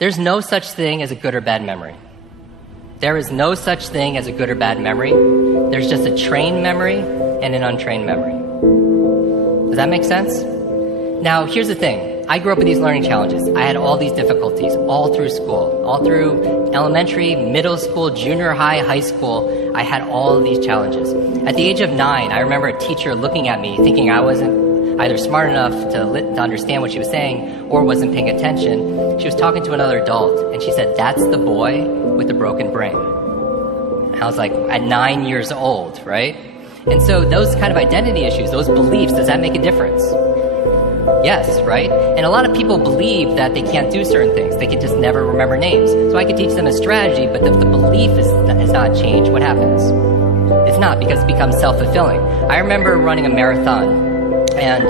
There's no such thing as a good or bad memory. There is no such thing as a good or bad memory. There's just a trained memory and an untrained memory. Does that make sense? Now, here's the thing. I grew up with these learning challenges. I had all these difficulties all through school, all through elementary, middle school, junior high, high school. I had all of these challenges. At the age of 9, I remember a teacher looking at me thinking I wasn't either smart enough to understand what she was saying or wasn't paying attention. She was talking to another adult and she said, "That's the boy with the broken brain." And I was like, at 9 years old, right? And so those kind of identity issues, those beliefs, does that make a difference? Yes, right? And a lot of people believe that they can't do certain things. They can just never remember names. So I could teach them a strategy, but if the belief is not changed, what happens? It's not, because it becomes self-fulfilling. I remember running a marathon, and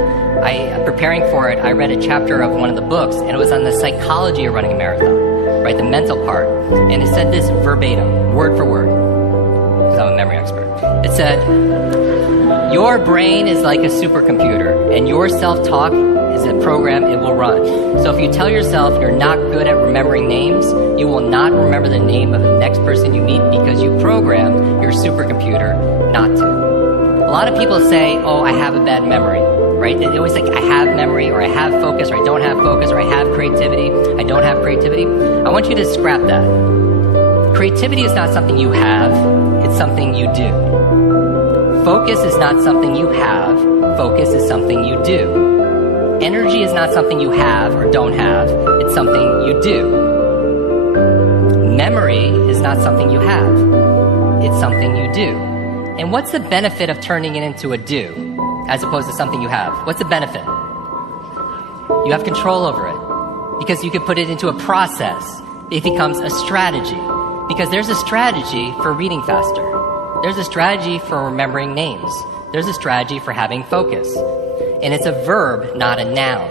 preparing for it, I read a chapter of one of the books, and it was on the psychology of running a marathon, right? The mental part. And it said this verbatim, word for word, because I'm a memory expert. It said, "Your brain is like a supercomputer, and your self-talk is a program it will run. So if you tell yourself you're not good at remembering names, you will not remember the name of the next person you meet because you programmed your supercomputer not to." A lot of people say, "Oh, I have a bad memory," right? They always think, "I have memory," or "I have focus," or "I don't have focus," or "I have creativity," "I don't have creativity." I want you to scrap that. Creativity is not something you have, it's something you do. Focus is not something you have, focus is something you do. Energy is not something you have or don't have, it's something you do. Memory is not something you have, it's something you do. And what's the benefit of turning it into a do, as opposed to something you have? What's the benefit? You have control over it, because you can put it into a process. It becomes a strategy, because there's a strategy for reading faster. There's a strategy for remembering names. There's a strategy for having focus. And it's a verb, not a noun.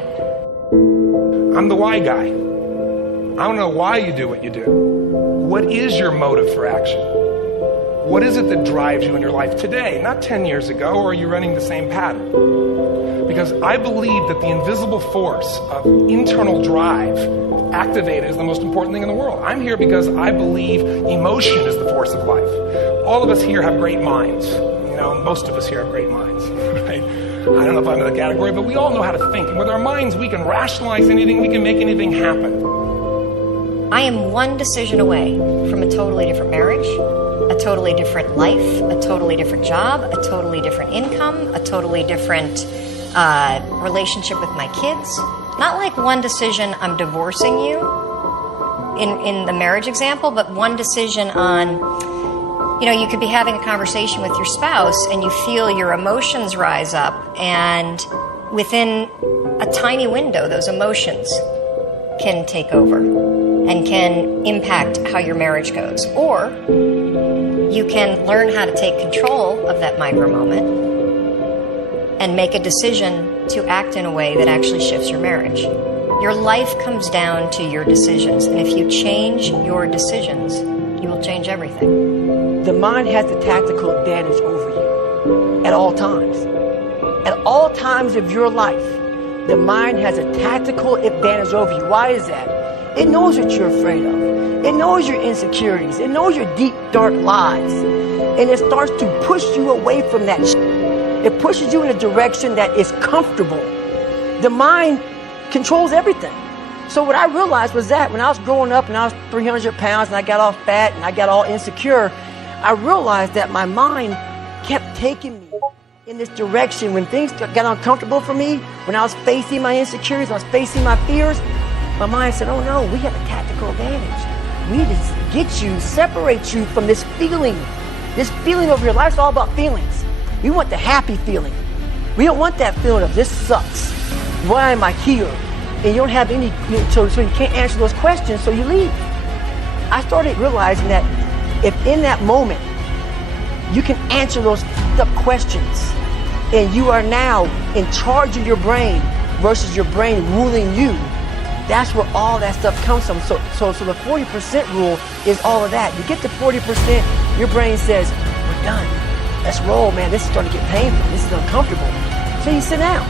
I'm the why guy. I want to know why you do what you do. What is your motive for action? What is it that drives you in your life today, not 10 years ago, or are you running the same pattern? Because I believe that the invisible force of internal drive activated is the most important thing in the world. I'm here because I believe emotion is the force of life. All of us here have great minds. You know, most of us here have great minds, right? I don't know if I'm in the category, but we all know how to think. And with our minds, we can rationalize anything, we can make anything happen. I am one decision away from a totally different marriage, a totally different life, a totally different job, a totally different income, a totally different relationship with my kids. Not like one decision, I'm divorcing you in the marriage example, but one decision on, you know, you could be having a conversation with your spouse and you feel your emotions rise up, and within a tiny window, those emotions can take over and can impact how your marriage goes. Or you can learn how to take control of that micro moment and make a decision to act in a way that actually shifts your marriage. Your life comes down to your decisions, and if you change your decisions, you will change everything. The mind has the tactical advantage over you at all times. At all times of your life, the mind has a tactical advantage over you. Why is that? It knows what you're afraid of. It knows your insecurities. It knows your deep, dark lies. And it starts to push you away from that shit. It pushes you in a direction that is comfortable. The mind controls everything. So what I realized was that when I was growing up and I was 300 pounds and I got all fat and I got all insecure, I realized that my mind kept taking me in this direction. When things got uncomfortable for me, when I was facing my insecurities, when I was facing my fears, my mind said, "Oh no, we have a tactical advantage. We need to get you, separate you from this feeling over your life's all about feelings. We want the happy feeling. We don't want that feeling of this sucks. Why am I here?" And you don't have any, so you can't answer those questions, so you leave. I started realizing that if in that moment you can answer those questions, and you are now in charge of your brain versus your brain ruling you, that's where all that stuff comes from. So the 40% rule is all of that. You get to 40%, your brain says, "We're done. Let's roll, man. This is starting to get painful. This is uncomfortable." So you sit down.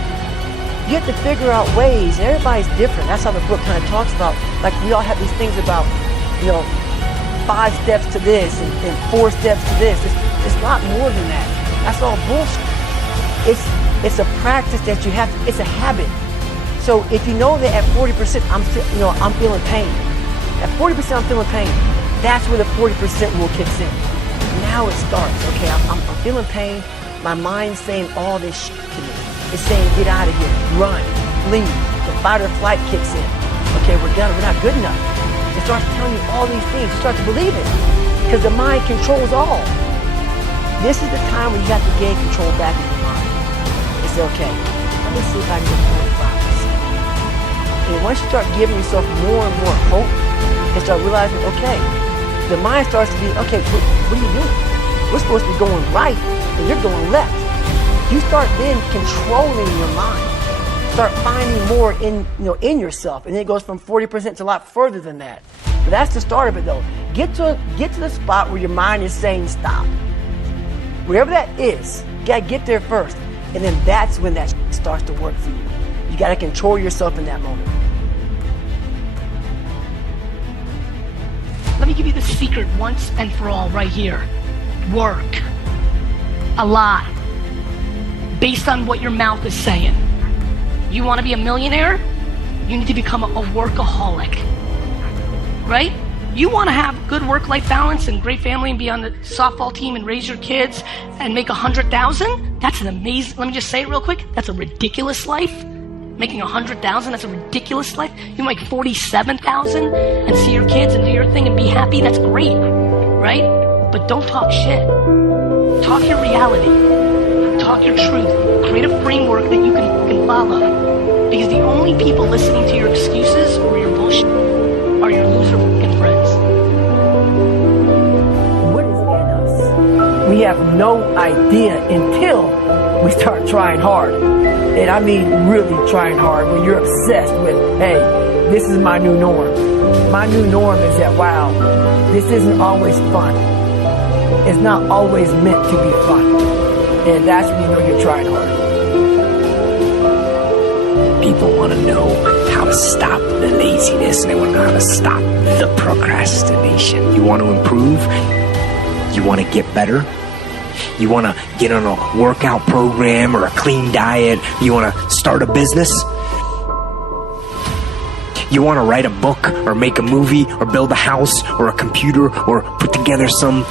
You have to figure out ways, and everybody's different. That's how the book kind of talks about, like we all have these things about, 5 steps to this and 4 steps to this. It's a lot more than that. That's all bullshit. It's a practice that you have to, it's a habit. So if you know that at 40% I'm feeling pain. At 40% I'm feeling pain. That's where the 40% rule kicks in. Now it starts. Okay, I'm feeling pain. My mind's saying all this shit to me. It's saying, get out of here, run, leave. The fight or flight kicks in. Okay, we're done, we're not good enough. It starts telling you all these things. You start to believe it. Because the mind controls all. This is the time when you have to gain control back in your mind. It's okay. Let me see if I can get 45%. And once you start giving yourself more and more hope, and start realizing, okay, the mind starts to be, okay, what are you doing? We're supposed to be going right, and you're going left. You start then controlling your mind. Start finding more in yourself, and then it goes from 40% to a lot further than that. But that's the start of it, though. Get to the spot where your mind is saying stop. Wherever that is, you gotta get there first, and then that's when that starts to work for you. You gotta control yourself in that moment. Let me give you the secret once and for all right here. Work. A lot. Based on what your mouth is saying. You want to be a millionaire? You need to become a workaholic. Right? You want to have good work-life balance and great family and be on the softball team and raise your kids and make $100,000? That's an amazing, let me just say it real quick. That's a ridiculous life. Making $100,000, that's a ridiculous life. You make $47,000 and see your kids and do your thing and be happy. That's great. Right? But don't talk shit. Talk your reality. Talk your truth. Create a framework that you can follow. Because the only people listening to your excuses or your bullshit are your loser fucking friends. What is in us? We have no idea until we start trying hard. And I mean really trying hard when you're obsessed with, hey, this is my new norm. My new norm is that, wow, this isn't always fun. It's not always meant to be fun. And that's when you know you're trying hard. People want to know how to stop the laziness, and they want to know how to stop the procrastination. You want to improve? You want to get better? You want to get on a workout program or a clean diet? You want to start a business? You want to write a book or make a movie or build a house or a computer or put together some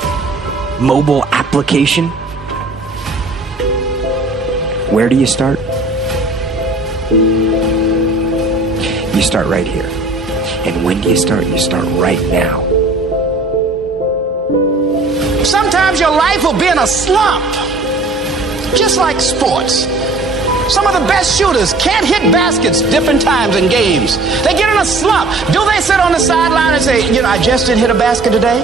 mobile application? Where do you start? You start right here. And when do you start? You start right now. Sometimes your life will be in a slump, just like sports. Some of the best shooters can't hit baskets different times in games. They get in a slump. Do they sit on the sideline and say, I just didn't hit a basket today?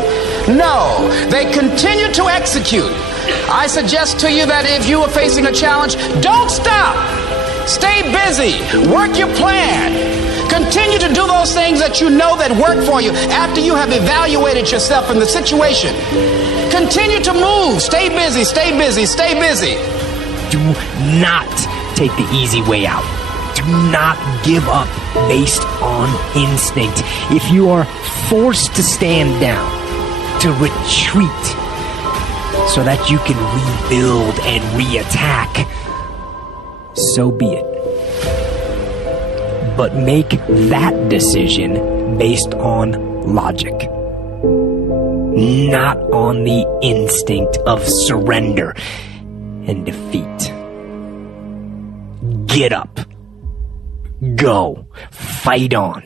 No, they continue to execute. I suggest to you that if you are facing a challenge, don't stop. Stay busy. Work your plan. Continue to do those things that you know that work for you after you have evaluated yourself in the situation. Continue to move. Stay busy, stay busy, stay busy. Do not take the easy way out. Do not give up based on instinct. If you are forced to stand down, to retreat, so that you can rebuild and reattack, so be it. But make that decision based on logic, not on the instinct of surrender and defeat. Get up. Go. Fight on.